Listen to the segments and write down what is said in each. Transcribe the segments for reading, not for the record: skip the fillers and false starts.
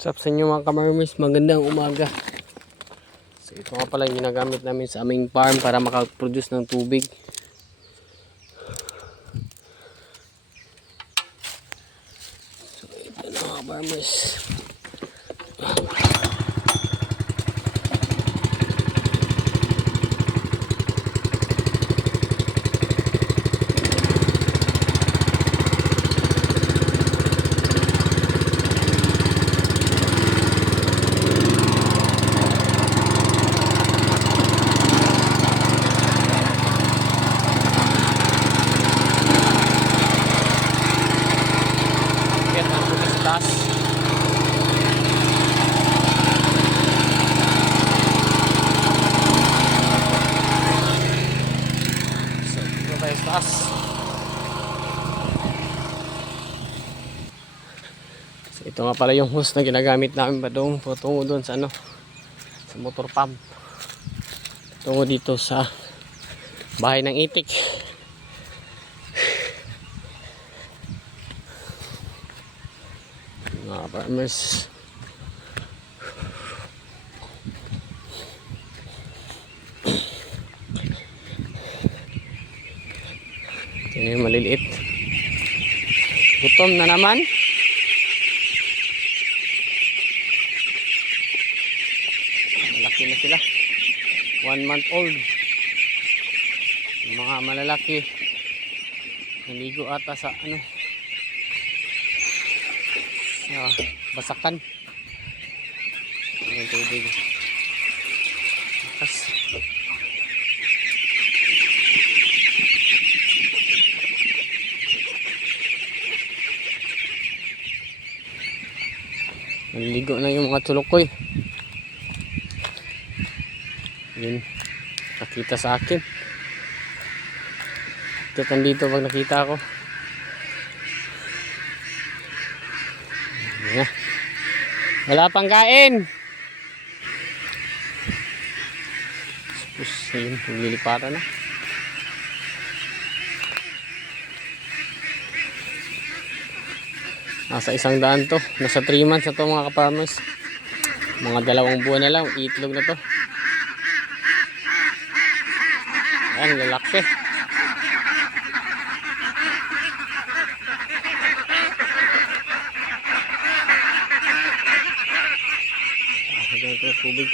What's up sa inyo mga kamarmis, magandang umaga. So ito nga pala yung ginagamit namin sa aming farm para makaproduce ng tubig. So ito na mga kamarmis. So, ito nga pala yung hose na ginagamit namin patungo doon sa sa motor pump. Tungo dito sa bahay ng itik. Mga farmers. Ito yung maliliit. Gutom na naman. Malaki na sila. 1 month old. Yung mga malalaki. Naligo ata sa sa basakan. Yung tubig. Bakas. Naligo na yung mga tulukoy. Yun, nakita sa akin. Kita dito pag nakita ako. Yan. Wala pang kain. Tapos yun, naglilipatan na. Nasa 100 to. Nasa 3 months na to mga kaparmers. Mga 2 buwan na lang. Itlog na to. Ayan, lalaki. Ayan ito, tubig.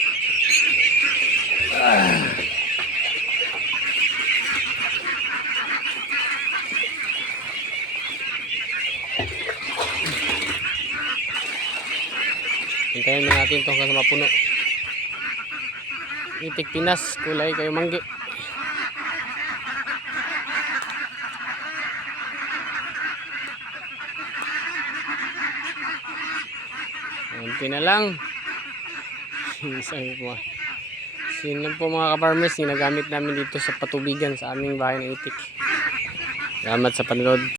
Hintayin na natin ito hanggang mapuno. Itik Pinas, kulay kayo manggi. Kunti na lang. Sin lang po mga ka-farmers, ginagamit namin dito sa patubigan sa aming bahay ng itik. Salamat sa panonood.